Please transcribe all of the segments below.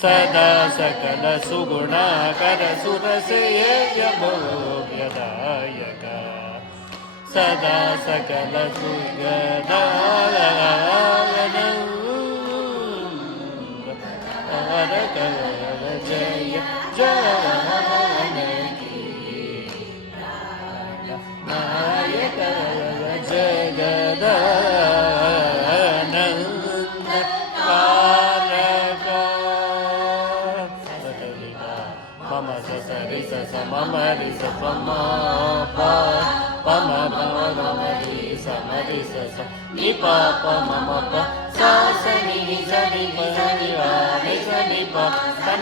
सदा सकल सुगुणाकर सुरसेव्य भोग्यदायक सदा सकल सुगदायक जय जानकी नायक जगदानंद कारक मम सरि स मम रि स पम मरि समरि स नि प मम प सा स नि स नि प नि प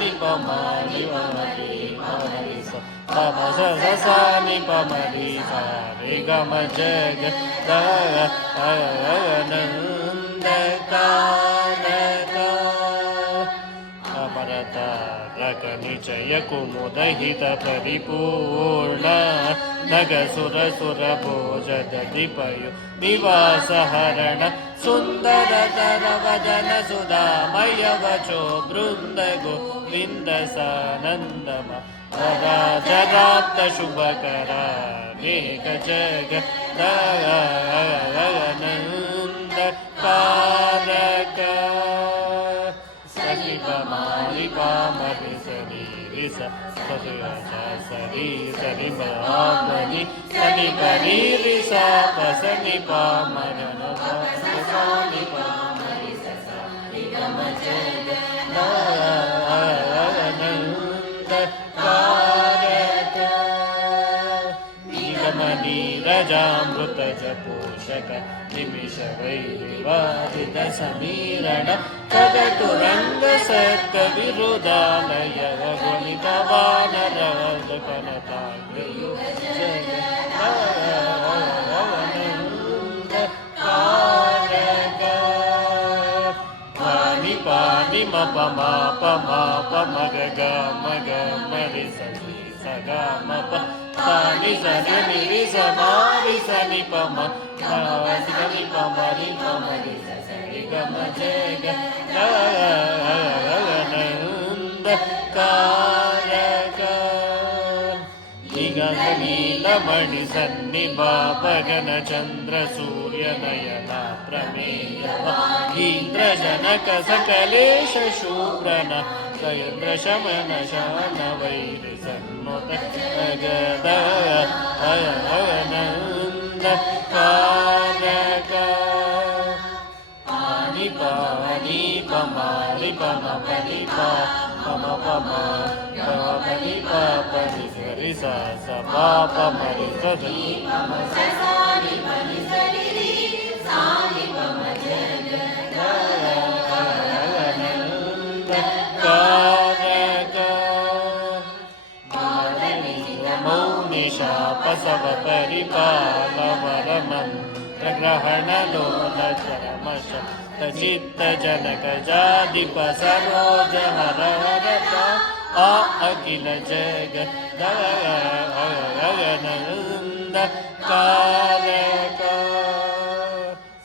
नि प म नि प रि स मम स स नि प म रि स रि ग म जग आनंद कारक अमरत रक निचय कुमुदहित परिपूर्ण नग सुर सुर भोज दधिपयु निवास हरण सुंदर तर वदन सुधामय वचो बृंद गोविंद सानंदम राजराप्त शुभकरा मेघ जग आनंद कारक सनि पमारि पामरि सनि रिस सरि सनि पामरि सनि परि रिस सनि पामरन सनि पामरि सनि गम जग आनंद कारक निगम नीरजामृत जपोषक निमिष वैरिवादित समीरण खगतुरंग सत्क विरुदालय गुणित वानर कनताग्रयु जग आनंद कारक पानि पानि मप माप माप मग ग मग मरि सनि सग मप पानि सनि रि स मारि सनि प म सनि प म रि प म रि सनि ग म जग आनंद कारक ನೀಲಮಣಿ ಸನ್ನಿಭಾಪ ಗಗನ ಚಂದ್ರ ಸೂರ್ಯ ನಯನ ಪ್ರಮೇಯ ಇಂದ್ರ ಜನಕ ಸಕಲೇಶ ಶೂಬ್ರನ ಕೈಂದ್ರ ಶಮನ ಶಮನ ವೈರಿ ಸನ್ನುತ ಗದ ಅಯನಂದ ಕಾರಕ ಪಾನಿ ಪಾನಿ ಪಮಾರಿ ಪಮ ಪನಿ ಪಾ ಪಮ ಪಮ ಪನಿ ಪಾ ಪನಿ ಸರಿ ಸ ಸ ಪಾಪ ಮರಿ ಸರಿ ಪಮ ಸರಿ ಪನಿ ಸರಿ ರಿ ಸಾನಿ ಪಮ ಜಗ ಅಯನಂದ ಕಾರಕ ಮೌನಿ ಶಾಪ ಸವ ಪರಿಪಾಲವರಮಂ ಗ್ರಹಣ ಲೋಲ ಚರಮಶ ಚಿತ್ತ ಜನಕ ಜಾದಿಪ ಸರೋಜ ಹರ ಹರತ ಆ ಅಖಿಲ ಜಗ ಗಗನಂದ ಕಾರಕ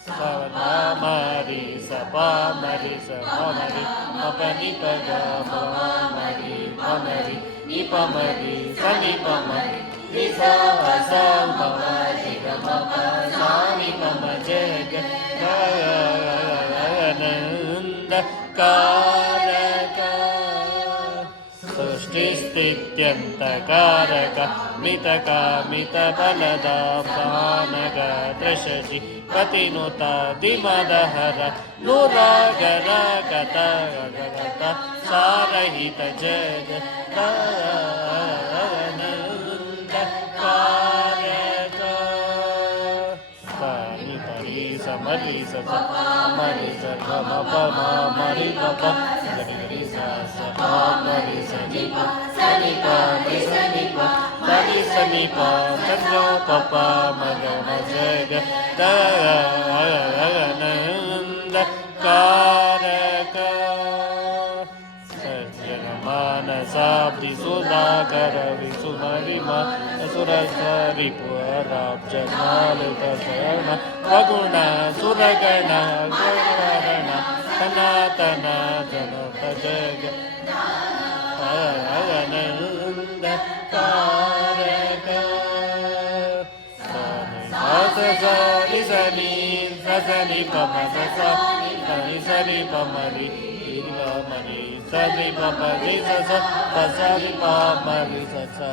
ಸವನಾಮರಿ ಸಪಾಮರಿ ಸಮರಿ ಮಪನಿ ಪಗ ಮರಿ ಮಮರಿ ನಿಪಮರಿ ಸನಿಪಮರಿ ಗಗನಂದ ಕಾರಕ ಸೃಷ್ಟಿಸ್ಥಿತ್ಯಂತ ಕಾರಕ ಮಿತ ಕಾಮಿತ ಫಲದ ಪಾನಗ ದೃಶಜಿ ಪತಿನುತ ದಿಮದಹರ ನುರಾಗರ ಗತ ಗಗತ ಸಾರಹಿತ ಜಗ ಮರಿ ಸ ಮರಿ ಸ ಮ ಪ ಮ ಮರಿ ಪ ಪ ಗರಿ ಗರಿ ಸ ಸ ಪ ಮರಿ ಸ ನಿ ಪ ಸ ನಿ ಪ ನಿ ಸ ನಿ ಪ ಮರಿ ಸ ನಿ ಪ ಚಂದ್ರ ಪ ಪ ಮ ಗ ಮ ಜ ಗ ಗ ಅನಂದ ಕಾರಕ ಸಜ್ಜನ ಮಾನಸಾಬ್ದಿ ಸುಧಾಕರ ವಿಸುಮರಿಮ ಸುರಸರಿ ಪುರಾಬ್ಜ ಮಾಲಿಕ ಶರಣ ವಗುಣ ಸುರಗಣ ಗಣರಣ ಸನಾತನ ಜನಪ ಜಗ ಅನಂದ ಕಾರಕ ಸರಿ ಸರಿ ಸರಿ ಪಮ ಸರಿ ಸರಿ ಪಮರಿ ಮರಿ ಸರಿ ಪಮರಿ ಸರಿ ಪಮರಿ ಸರಿ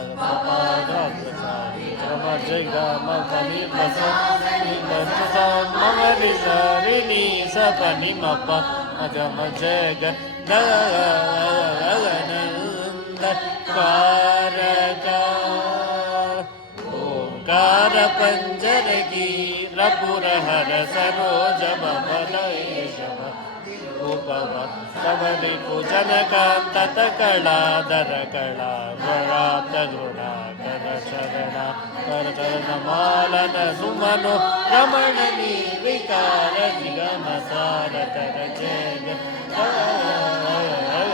ಮರಿ ಸರಿ ನೀ ಸಪನಿ ಮಪ ಅಗಮ ಜಗ ಗಗನಂದ ಕಾರಕ ಓಂಕಾರ ಪಂಜರಗಿ ರಪುರ ಹರ ಸರೋಜ ಮಮಲೇಶಮ ಉಪವ ಸಮರಿ ಪೂಜನ ಕಾಂತತ ಕಳಾದರ ಕಳಾ ಗಣಾಬ್ದ ಗೃಣಾಕರ ಶರಣ ಕರಕರಣ ಮಾಲನ ಸುಮನು ರಮಣ ನಿರ್ವಿಕಾರ ನಿಗಮ ಸಾರತರ ಜಗ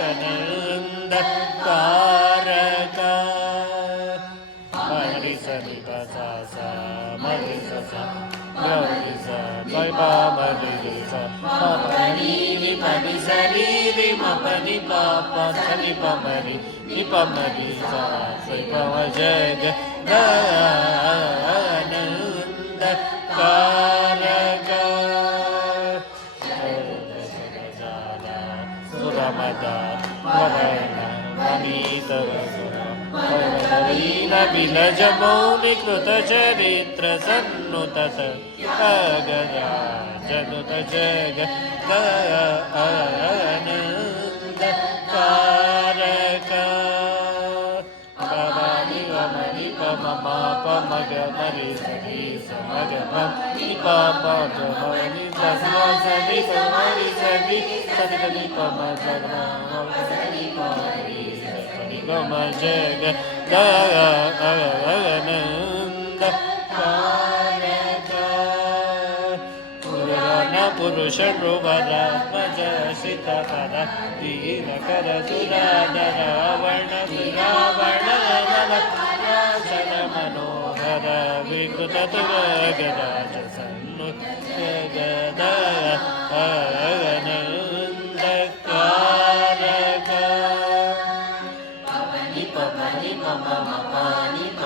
ಅನಂದ ಕಾರಕ ಮರಿ ಸರಿ ಸ ಸ ಮರಿ ಸ ಸ ಗೌರಿ ಸ ಮೈ ಪಾ ಮರಿ ಸ ಪನಿ ನಿ ಪನಿ ಸರಿ ರಿ ಮ ಪನಿ ಪಾ ಪ ಸರಿ ಪ ಮರಿ ನಿ ಪ ಮರಿ ಸ ಸೈ ಪ ಮ ಜಗ ಅನಂದ ಕಾರಕ ಸುರಮದ ವರಣ ವನೀತ ಬಿಲಜ ಮೌನಿ ಕೃತ ಚರಿತ್ರ ಸನ್ನುತ ಗಗ ಜನುತ ಜಗ ಅನಂದ ಕಾರಕ ಮನಿ ಮನಿ ಪಮ ಪ ಮಗ ಮರಿ ಸರಿ ಸ ಮಗ ಮಿ ಪ ಪ ಮನಿ ಸರಿ ಸರಿ ಮರಿ ಸರಿ ಸರಿ ಸರಿ ಪಮ ಜಗ ಸರಿ ಮರಿ ಸರಿ ಗಮ ಜಗ ಗಗನಂದ ಕಾರಕ ಪುರುಷ ನೃವರ ಮಜ ಸಿತ ಪದ ದೀನ ಕರ ಸುರಾಧರ ವರ್ಣ ಸುರಾವಣ ರಾಜನ ಮನೋಹರ ವಿಕೃತ ಗರಾಜ ಸನ್ನು ಗದ ಅನಂದ ಕಾರಕ प म नि प म म प नि प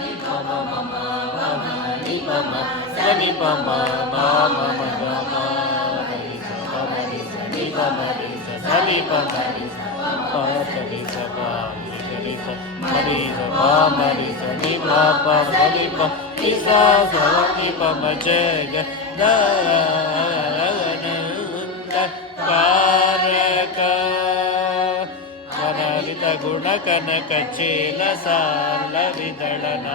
नि प म म म प म नि प म स नि प म म म म ग म रि स प म रि स नि प म रि स स नि प म रि स प स रि स प रि स म रि स प म रि स नि प प स नि प रि स स नि प म ज ಗ ದ कारक ಗಣವಿತ ಗುಣಕನಕ ಚೇಲ ಸಾಲ ವಿದಳನ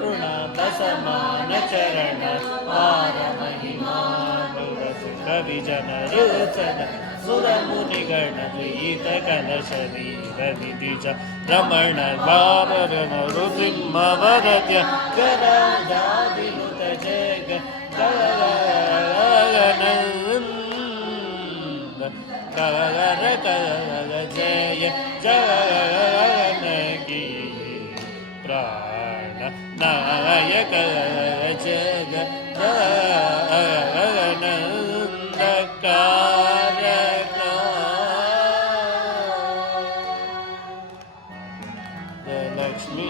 ಋಣ ದಸಮಾನ ಚರಣ ಪಾರ ಮಹಿಮಾನುರ ಸುಖ ವಿಜನ ರುಚನ ಸುರ ಮುನಿಗಣ ಪ್ರೀತ ಕಲಶ ವೀರ ನಿಧಿಜ ರಮಣ ಬಾರನ ನೃಸಿಂಹ ವರತ್ಯ ಗರಜಾದಿನುತ ಜಗ ಗಗನ ಕರ ಕರ ಜಯ ಜನಕಿ ಪ್ರಾಣ ನಾಯಕ ಜಗ ಕಾರಕ ಲಕ್ಷ್ಮೀ